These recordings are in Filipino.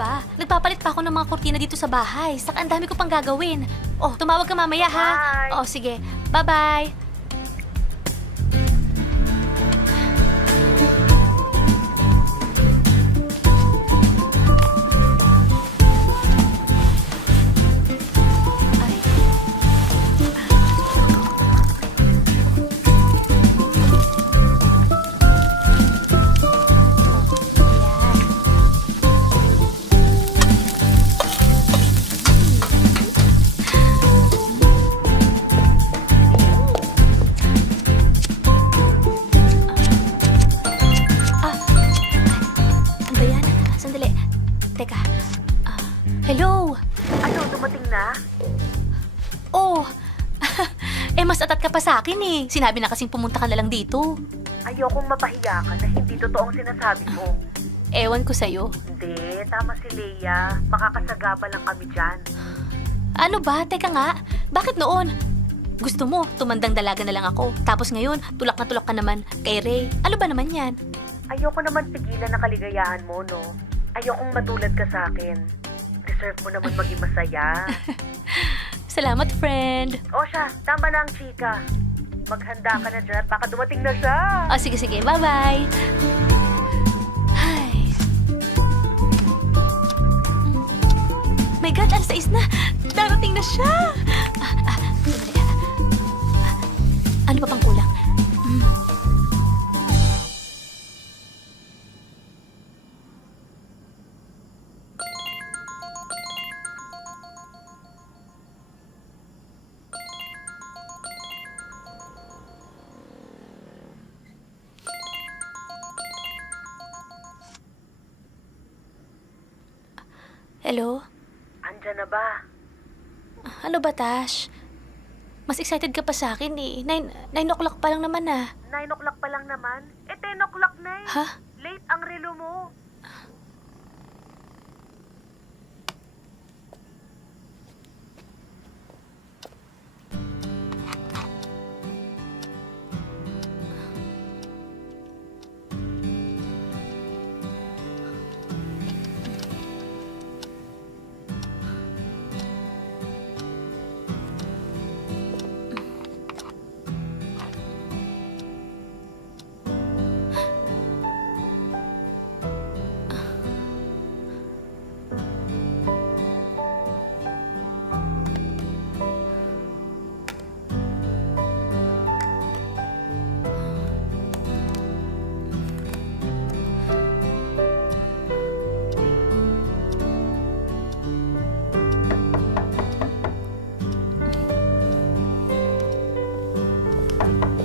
ba? Nagpapalit pa ako ng mga kurtina dito sa bahay. Saka ang dami ko pang gagawin. Oh, tumawag ka mamaya ha. Bye. Oh, sige. Bye-bye. Ay. Yan. Ano ba yan? Sandali. Teka. Hello? Ano, dumating na? Oh. Mas atat ka pa sa akin eh. Sinabi na kasing pumunta ka na lang dito. Ayokong mapahiya ka na hindi totoong sinasabi mo. Ewan ko sa'yo. Hindi, tama si Leia. Makakasagaba lang kami dyan. Ano ba? Teka nga. Bakit noon? Gusto mo, tumandang dalaga na lang ako. Tapos ngayon, tulak na tulak ka naman kay Ray. Ano ba naman yan? Ayoko naman pigilan na kaligayahan mo, no? Ayokong matulad ka sa akin. Deserve mo naman maging masaya. Salamat, friend. O siya, tama na ang chika. Maghanda ka na dyan at baka dumating na siya. Sige, sige. Bye-bye. Ay. My God, alas 6 na. Darating na siya. Sandali. Ano pa pang kulang? Hello? Andyan na ba? Ano ba, Tash? Mas excited ka pa sa akin eh. 9 o'clock pa lang naman ah. 9 o'clock pa lang naman? 10 o'clock na eh. Ha? Late ang relo mo.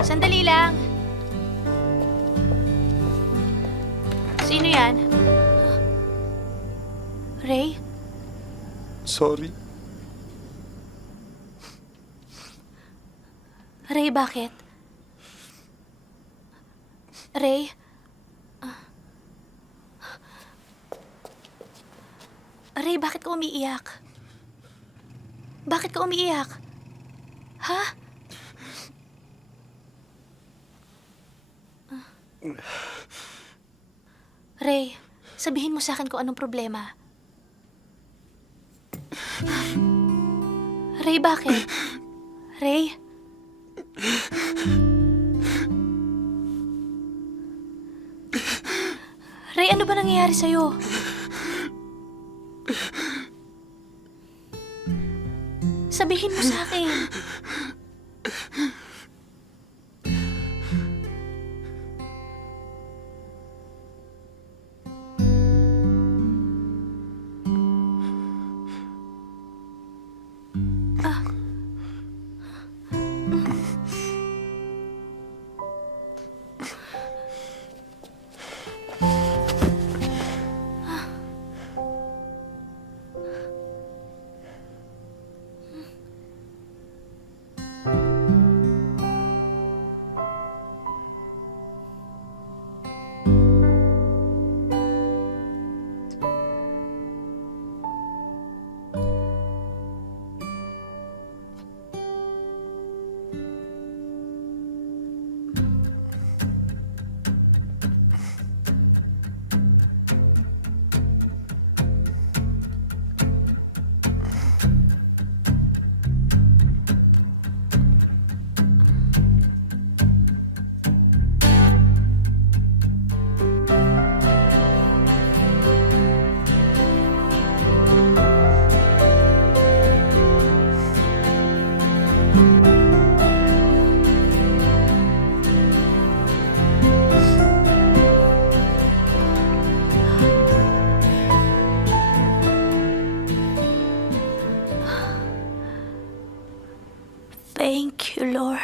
Sandali lang. Sino yan? Ray? Sorry. Ray, bakit? Ray? Ray, bakit ka umiiyak? Bakit ka umiiyak? Ha? Ray, sabihin mo sa akin kung anong problema. Ray, bakit? Ray? Ray, ano ba nangyayari sa'yo? Sabihin mo sa akin. Thank you, Lord.